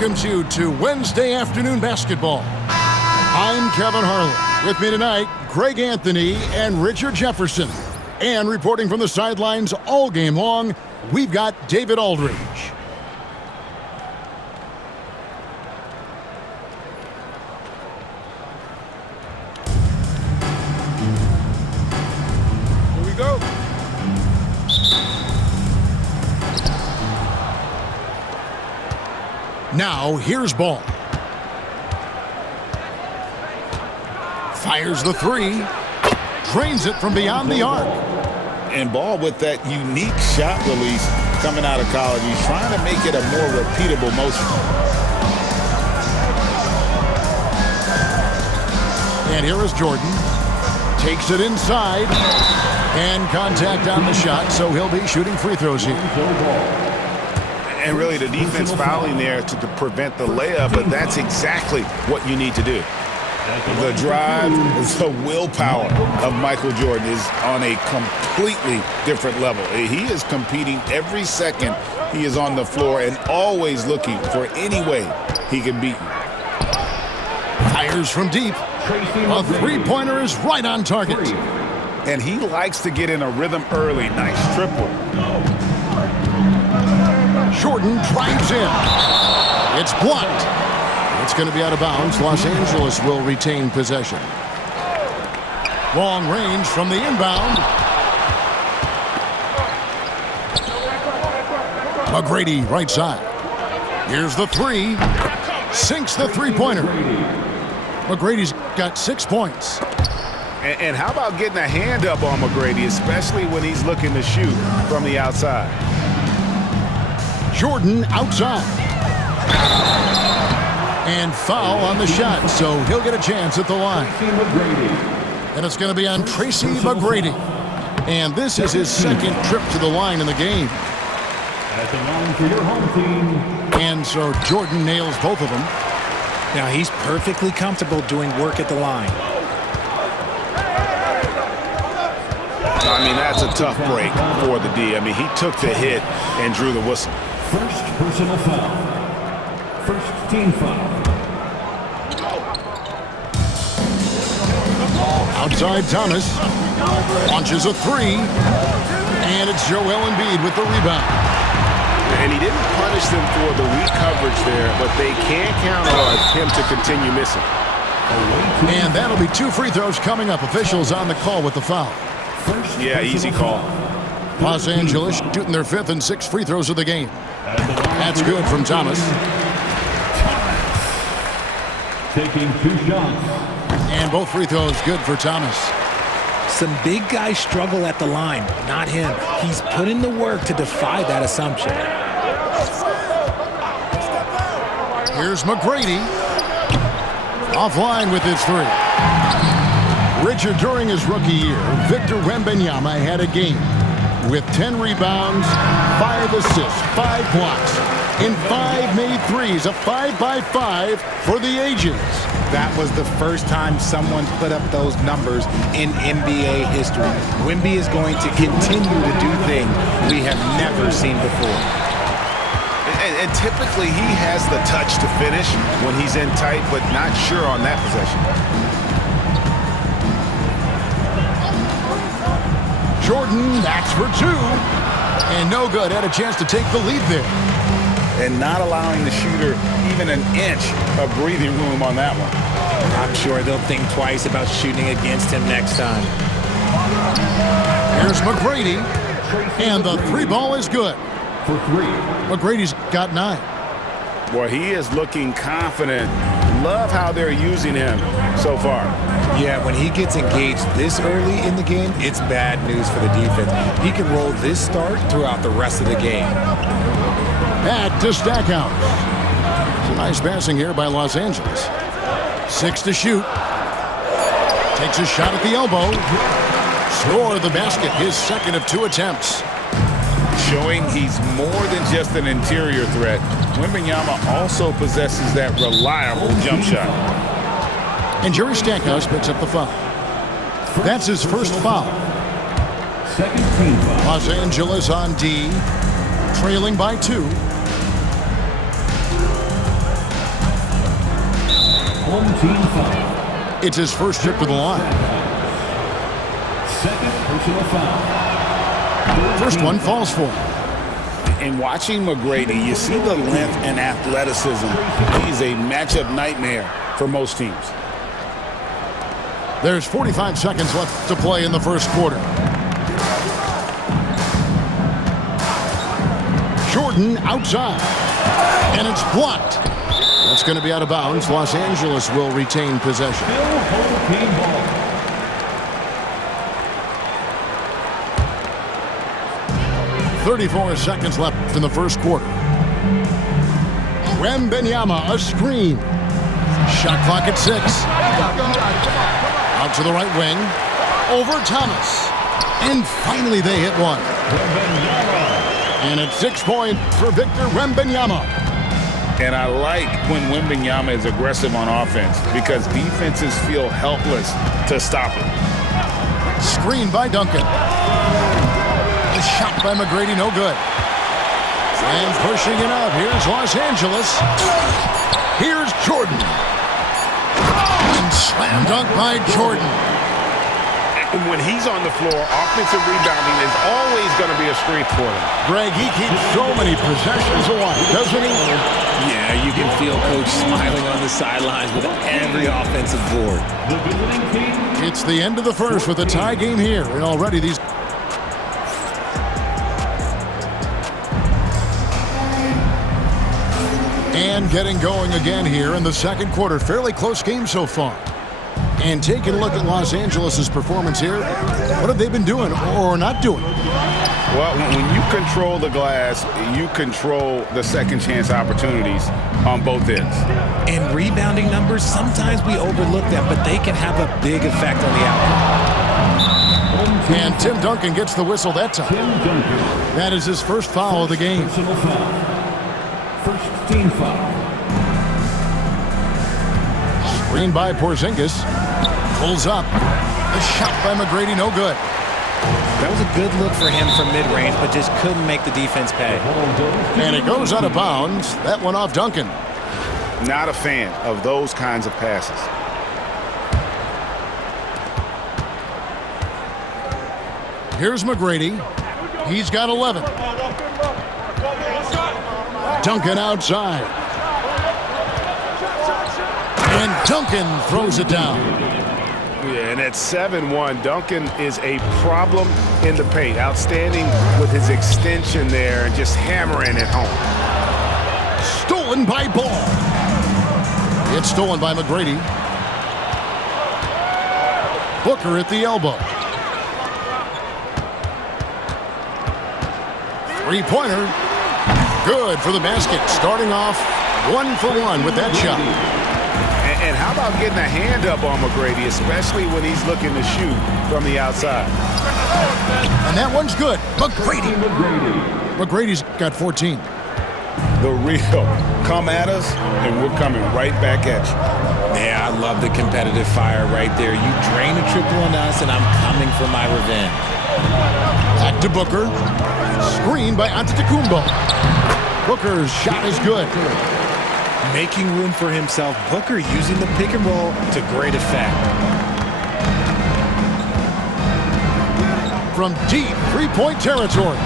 welcomes you to Wednesday afternoon basketball. I'm Kevin Harlan. With me tonight, Greg Anthony and Richard Jefferson. And reporting from the sidelines all game long, we've got David Aldridge. Here we go. Now, here's Ball. Fires the three. Drains it from beyond the arc. And Ball with that unique shot release coming out of college. He's trying to make it a more repeatable motion. And here is Jordan. Takes it inside. And contact on the shot, so he'll be shooting free throws here. And really the defense fouling there to prevent the layup, but that's exactly what you need to do. The drive, the willpower of Michael Jordan is on a completely different level. He is competing every second he is on the floor and always looking for any way he can beat you. Fires from deep. A three-pointer is right on target. And he likes to get in a rhythm early. Nice triple. Jordan drives in. It's blocked. It's going to be out of bounds. Los Angeles will retain possession. Long range from the inbound. McGrady right side. Here's the three. Sinks the three-pointer. McGrady's got 6 points. And how about getting a hand up on McGrady, especially when he's looking to shoot from the outside? Jordan outside. And foul on the shot, so he'll get a chance at the line. And it's going to be on Tracy McGrady. And this is his second trip to the line in the game. At the line for your home team. And so Jordan nails both of them. Now he's perfectly comfortable doing work at the line. I mean, that's a tough break for the D. I mean, he took the hit and drew the whistle. First personal foul. First team foul. Outside Thomas. Launches a three. And it's Joel Embiid with the rebound. And he didn't punish them for the weak coverage there, but they can't count on him to continue missing. And that'll be 2 free throws coming up. Officials on the call with the foul. Yeah, easy call. Los Angeles shooting their 5th and 6th free throws of the game. That's good from Thomas. Taking 2 shots. And both free throws good for Thomas. Some big guys struggle at the line, not him. He's put in the work to defy that assumption. Here's McGrady. Offline with his three. Richard, during his rookie year, Victor Wembanyama had a game with 10 rebounds, 5 assists, 5 blocks, and 5 made threes, a 5-by-5 for the ages. That was the first time someone put up those numbers in NBA history. Wemby is going to continue to do things we have never seen before. And typically he has the touch to finish when he's in tight, but not sure on that possession. Jordan, that's for 2. And no good. Had a chance to take the lead there. And not allowing the shooter even an inch of breathing room on that one. I'm sure they'll think twice about shooting against him next time. Here's McGrady. And the 3 ball is good. For 3. McGrady's got 9. Boy, he is looking confident. Love how they're using him so far. Yeah, when he gets engaged this early in the game, it's bad news for the defense. He can roll this start throughout the rest of the game. Back to Stackhouse. It's a nice passing here by Los Angeles. 6 to shoot. Takes a shot at the elbow. Score the basket, his second of 2 attempts. Showing he's more than just an interior threat. Wembanyama also possesses that reliable jump shot. And Jerry Stackhouse picks up the foul. That's his first foul. Second team foul. Los Angeles on D, trailing by 2. Team foul. It's his first trip to the line. Second personal foul. First one falls for him. And watching McGrady, you see the length and athleticism. He's a matchup nightmare for most teams. There's 45 seconds left to play in the first quarter. Jordan outside. And it's blocked. That's going to be out of bounds. Los Angeles will retain possession. 34 seconds left in the first quarter. Wembanyama, a screen. Shot clock at 6. Out to the right wing. Over Thomas. And finally they hit one. And it's 6 points for Victor Wembanyama. And I like when Wembanyama is aggressive on offense because defenses feel helpless to stop him. Screen by Duncan. A shot by McGrady, no good. And pushing it up, here's Los Angeles. Here's Jordan. And slam dunk by Jordan. And when he's on the floor, offensive rebounding is always going to be a strength for him. Greg, he keeps so many possessions alive, doesn't he? Yeah, you can feel Coach smiling on the sidelines with every offensive board. It's the end of the first with a tie game here. And already these... And getting going again here in the second quarter. Fairly close game so far. And taking a look at Los Angeles' performance here, what have they been doing or not doing? Well, when you control the glass, you control the second chance opportunities on both ends. And rebounding numbers, sometimes we overlook them, but they can have a big effect on the outcome. And Tim Duncan gets the whistle that time. That is his first foul of the game. Personal foul. First team foul. Screen by Porzingis. Pulls up. A shot by McGrady, no good. That was a good look for him from mid-range, but just couldn't make the defense pay. And it goes out of bounds. That one off Duncan. Not a fan of those kinds of passes. Here's McGrady. He's got 11. Duncan outside. And Duncan throws it down. Yeah, and at 7-1, Duncan is a problem in the paint. Outstanding with his extension there and just hammering it home. Stolen by Ball. It's stolen by McGrady. Booker at the elbow. Three-pointer. Good for the basket. Starting off 1 for 1 with that shot. And how about getting a hand up on McGrady, especially when he's looking to shoot from the outside? And that one's good. McGrady. McGrady's got 14. The real come at us, and we're coming right back at you. Yeah, I love the competitive fire right there. You drain a triple on us, and I'm coming for my revenge. Back to Booker. Screen by Antetokounmpo. Booker's shot is good. Making room for himself, Booker using the pick and roll to great effect. From deep three-point territory.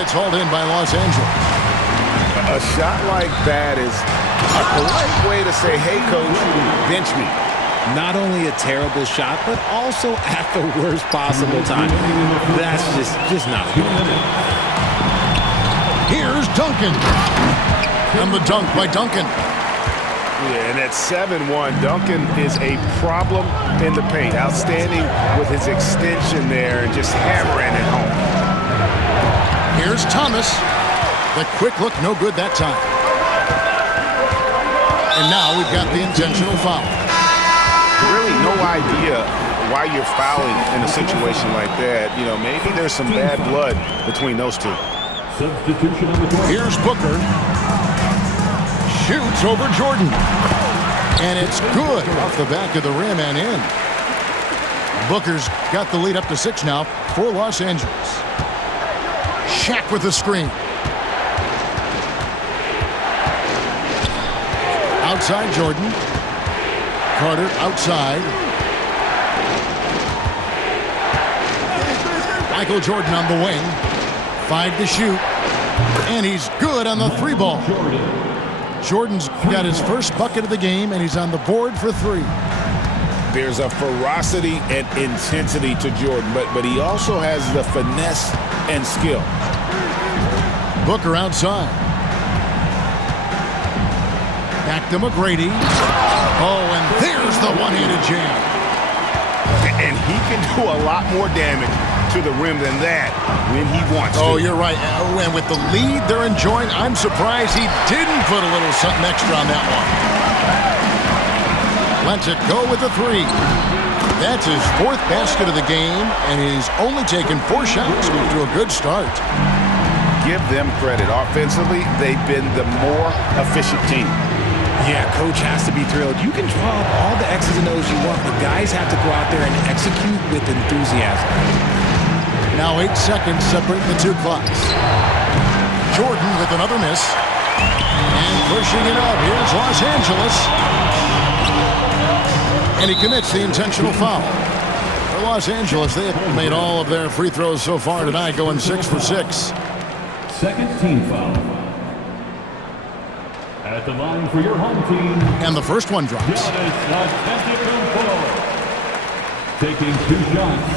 It's hauled in by Los Angeles. A shot like that is a polite way to say, hey, coach, bench me. Not only a terrible shot, but also at the worst possible time. That's just not good. Here's Duncan. And the dunk by Duncan. Yeah, and at 7-1, Duncan is a problem in the paint. Outstanding with his extension there and just hammering it home. Here's Thomas. The quick look, no good that time. And now we've got the intentional foul. Really no idea why you're fouling in a situation like that. You know, maybe there's some bad blood between those two. Substitution on the court. Here's Booker. Shoots over Jordan. And it's good off the back of the rim and in. Booker's got the lead up to 6 now for Los Angeles. Shaq with the screen. Outside Jordan. Carter outside. Michael Jordan on the wing. 5 to shoot. And he's good on the 3 ball. Jordan's got his first bucket of the game, and he's on the board for 3. There's a ferocity and intensity to Jordan, but he also has the finesse and skill. Booker outside. Back to McGrady. Oh, and there's the one-handed jam. And he can do a lot more damage to the rim than that when he wants to. Oh, you're right. And with the lead they're enjoying, I'm surprised he didn't put a little something extra on that one. Lets it go with the 3. That's his 4th basket of the game, and he's only taken 4 shots to a good start. Give them credit. Offensively, they've been the more efficient team. Yeah, coach has to be thrilled. You can draw up all the X's and O's you want, but guys have to go out there and execute with enthusiasm. Now 8 seconds separate the 2 clocks. Jordan with another miss. And pushing it up. Here's Los Angeles. And he commits the intentional foul. For Los Angeles, they have made all of their free throws so far tonight, going 6 for 6. Second team foul. At the line for your home team. And the first one drops. Giannis Antetokounmpo. Taking 2 shots.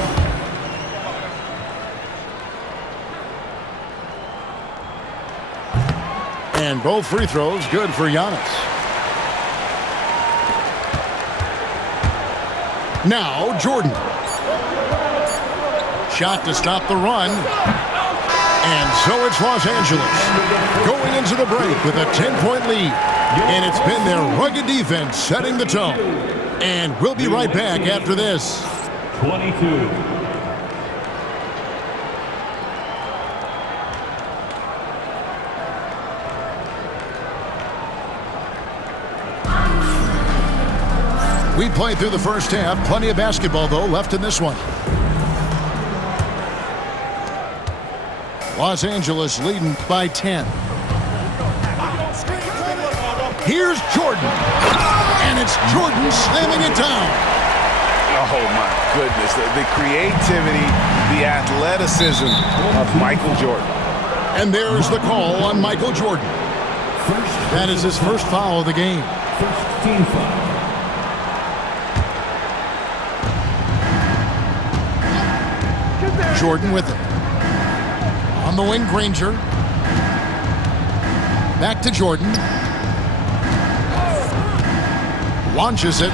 And both free throws good for Giannis. Now Jordan. Shot to stop the run. And so it's Los Angeles going into the break with a 10-point lead. And it's been their rugged defense setting the tone. And we'll be right back after this. 22. We played through the first half. Plenty of basketball, though, left in this one. Los Angeles leading by 10. Here's Jordan. And it's Jordan slamming it down. Oh, my goodness. The creativity, the athleticism of Michael Jordan. And there's the call on Michael Jordan. That is his first foul of the game. First team foul. Jordan with it. On the wing, Granger. Back to Jordan. Launches it.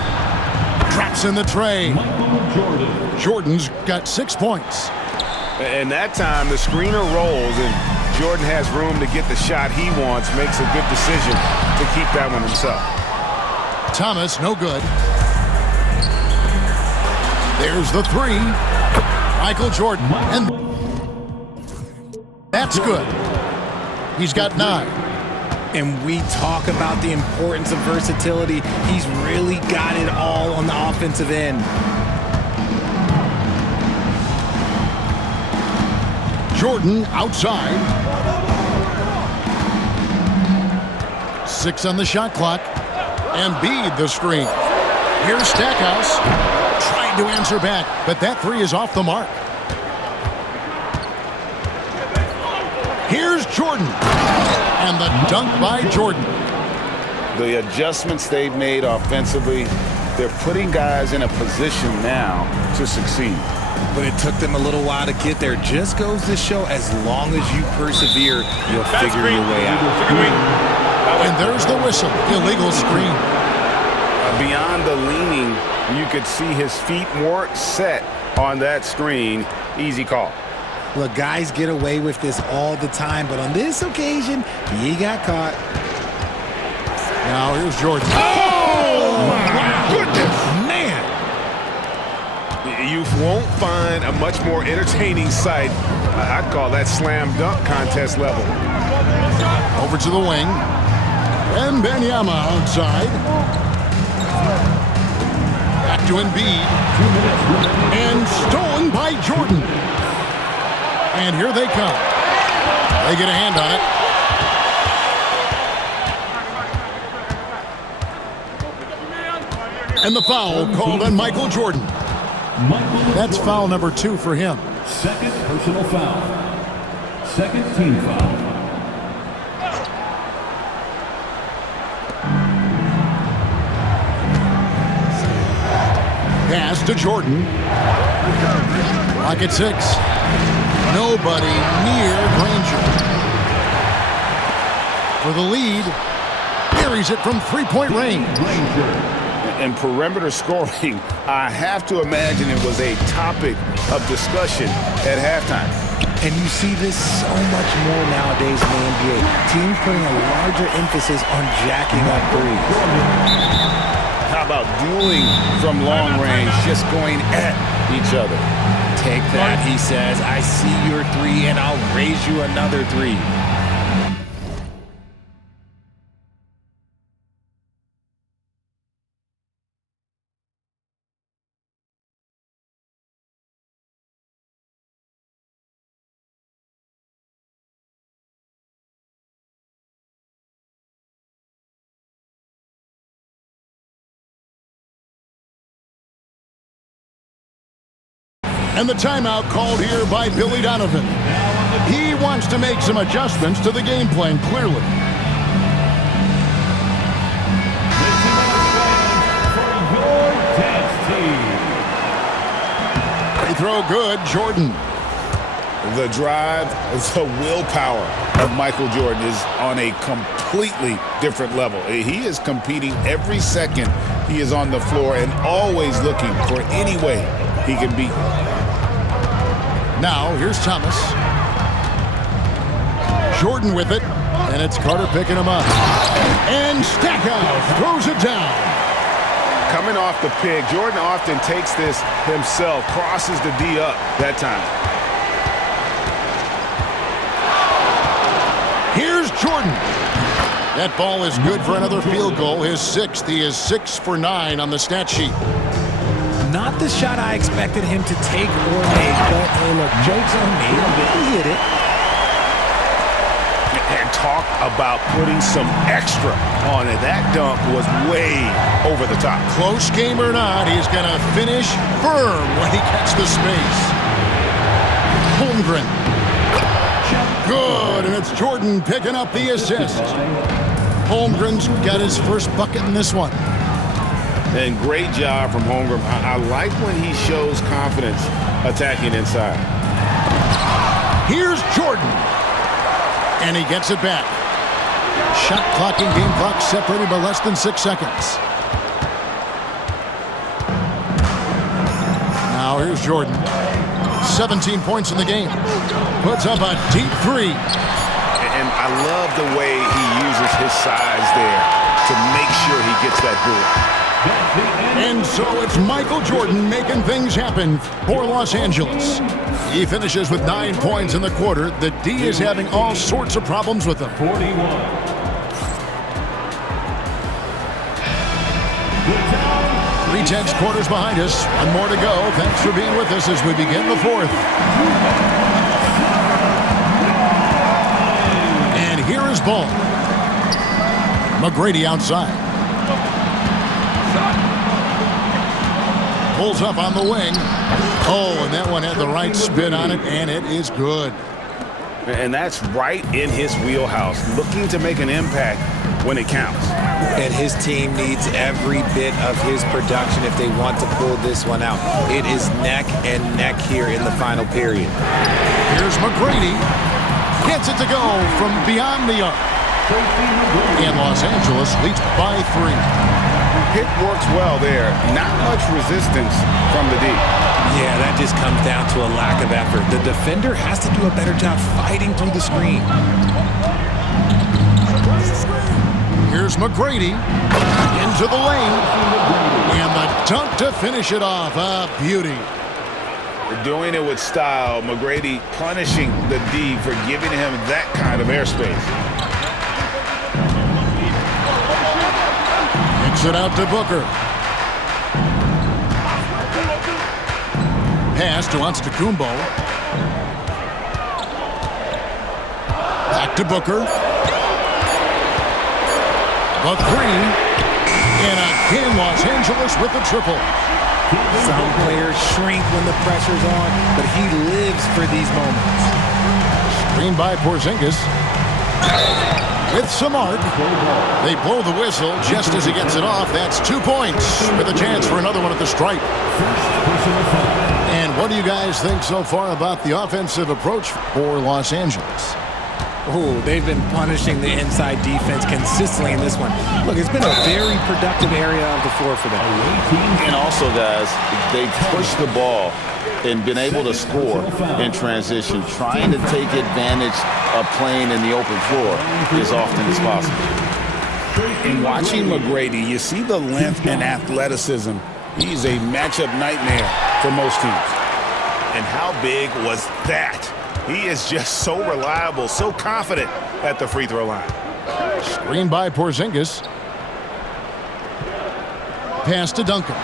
Traps in the tray. Michael Jordan. Jordan's got 6 points. And that time, the screener rolls, and Jordan has room to get the shot he wants, makes a good decision to keep that one himself. Thomas, no good. There's the 3. Michael Jordan, and that's good. He's got 9. And we talk about the importance of versatility. He's really got it all on the offensive end. Jordan outside. 6 on the shot clock. Embiid the screen. Here's Stackhouse. Trying to answer back, but that 3 is off the mark. Here's Jordan. And the dunk by Jordan. The adjustments they've made offensively, they're putting guys in a position now to succeed. But it took them a little while to get there. Just goes to show, as long as you persevere, you'll figure your way out. And there's the whistle. Illegal screen. Beyond the leaning, you could see his feet weren't set on that screen. Easy call. Look, guys get away with this all the time, but on this occasion, he got caught. Now here's Jordan. Oh, my goodness. Man. You won't find a much more entertaining sight. I'd call that slam dunk contest level. Over to the wing. Wembanyama outside. Back to Embiid. And stolen by Jordan. And here they come. They get a hand on it. And the foul called on Michael Jordan. That's foul number 2 for him. Second personal foul. Second team foul. Pass to Jordan. Clock at 6. Nobody near Granger. For the lead. Buries it from three-point range. And perimeter scoring, I have to imagine it was a topic of discussion at halftime. And you see this so much more nowadays in the NBA. Teams putting a larger emphasis on jacking up threes. How about dueling from long range, just going at each other? Take that, he says. I see your 3 and I'll raise you another 3. And the timeout called here by Billy Donovan. He wants to make some adjustments to the game plan, clearly. Free throw good, Jordan. The drive, the willpower of Michael Jordan is on a completely different level. He is competing every second he is on the floor and always looking for any way he can beat. Now, here's Thomas. Jordan with it, and it's Carter picking him up. And Stackhouse throws it down. Coming off the pick, Jordan often takes this himself, crosses the D up that time. Here's Jordan. That ball is good for another field goal, his 6th. He is 6 for 9 on the stat sheet. Not the shot I expected him to take or make, but hey, look, joke's on me. He hit it. And talk about putting some extra on it. That dunk was way over the top. Close game or not, he's going to finish firm when he gets the space. Holmgren. Good, and it's Jordan picking up the assist. Holmgren's got his first bucket in this one. And great job from Holmgren. I like when he shows confidence attacking inside. Here's Jordan. And he gets it back. Shot clock and game clock separated by less than 6 seconds. Now here's Jordan. 17 points in the game. Puts up a deep 3. And I love the way he uses his size there to make sure he gets that board. And so it's Michael Jordan making things happen for Los Angeles. He finishes with 9 points in the quarter. The D is having all sorts of problems with him. 41. 3/10 quarters behind us. One more to go. Thanks for being with us as we begin the 4th. And here is ball. McGrady outside. Pulls up on the wing. Oh, and that one had the right spin on it, and it is good. And that's right in his wheelhouse, looking to make an impact when it counts. And his team needs every bit of his production if they want to pull this one out. It is neck and neck here in the final period. Here's McGrady. Gets it to go from beyond the arc. And Los Angeles leads by 3. Pick works well there. Not much resistance from the D. Yeah, that just comes down to a lack of effort. The defender has to do a better job fighting through the screen. Here's McGrady into the lane. And the dunk to finish it off. A beauty. They're doing it with style. McGrady punishing the D for giving him that kind of airspace. It out to Booker. Pass to Antetokounmpo. Back to Booker. The 3. And again, Los Angeles with the triple. Some players shrink when the pressure's on, but he lives for these moments. Screen by Porzingis. With some arc. They blow the whistle just as he gets it off. That's 2 points with a chance for another one at the stripe. And what do you guys think so far about the offensive approach for Los Angeles? Oh, they've been punishing the inside defense consistently in this one. Look, it's been a very productive area of the floor for them. And also, guys, they've pushed the ball and been able to score in transition, trying to take advantage of playing in the open floor as often as possible. In watching McGrady, you see the length and athleticism. He's a matchup nightmare for most teams. And how big was that? He is just so reliable, so confident at the free throw line. Screen by Porzingis. Pass to Duncan.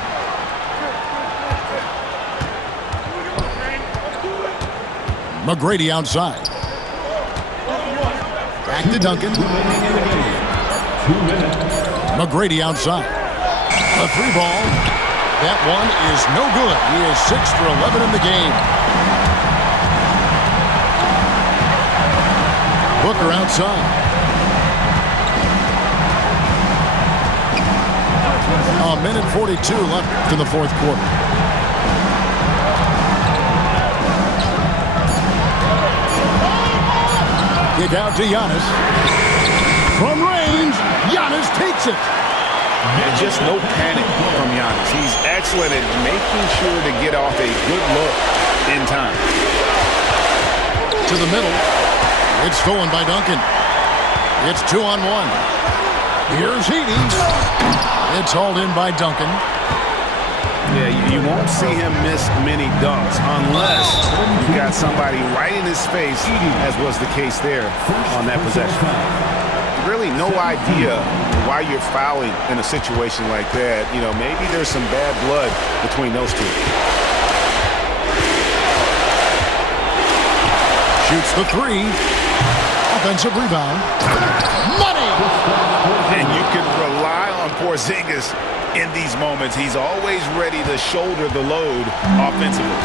McGrady outside. Back to Duncan. McGrady outside. A free ball. That one is no good. He is 6 for 11 in the game. Booker outside. A minute 42 left in the fourth quarter. Kick out to Giannis. From range, Giannis takes it. And just no panic from Giannis. He's excellent at making sure to get off a good look in time. To the middle. It's stolen by Duncan. It's 2-on-1. Here's Heaney. It's hauled in by Duncan. Yeah, you won't see him miss many dunks unless you got somebody right in his face, as was the case there on that possession. Really no idea why you're fouling in a situation like that. You know, maybe there's some bad blood between those two. Shoots the three. Offensive rebound. Money! And you can rely on Porzingis in these moments. He's always ready to shoulder the load offensively.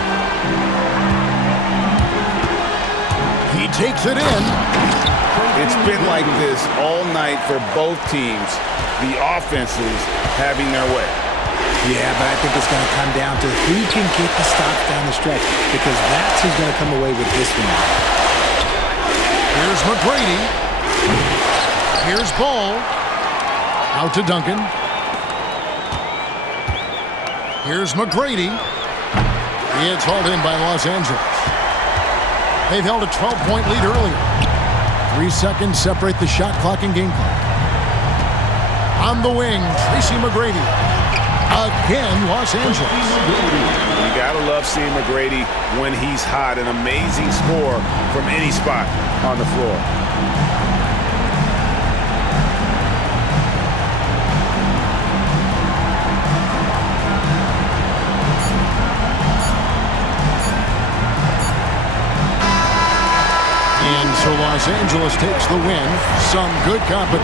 He takes it in. It's been like this all night for both teams. The offenses having their way. Yeah, but I think it's going to come down to who can get the stops down the stretch, because that's who's going to come away with this one. Here's McGrady. Here's Ball. Out to Duncan. Here's McGrady. It's hauled in by Los Angeles. They've held a 12-point lead earlier. 3 seconds separate the shot clock and game clock. On the wing, Tracy McGrady. Again, Los Angeles. You gotta love seeing McGrady when he's hot. An amazing score from any spot on the floor. And so Los Angeles takes the win. Some good competition.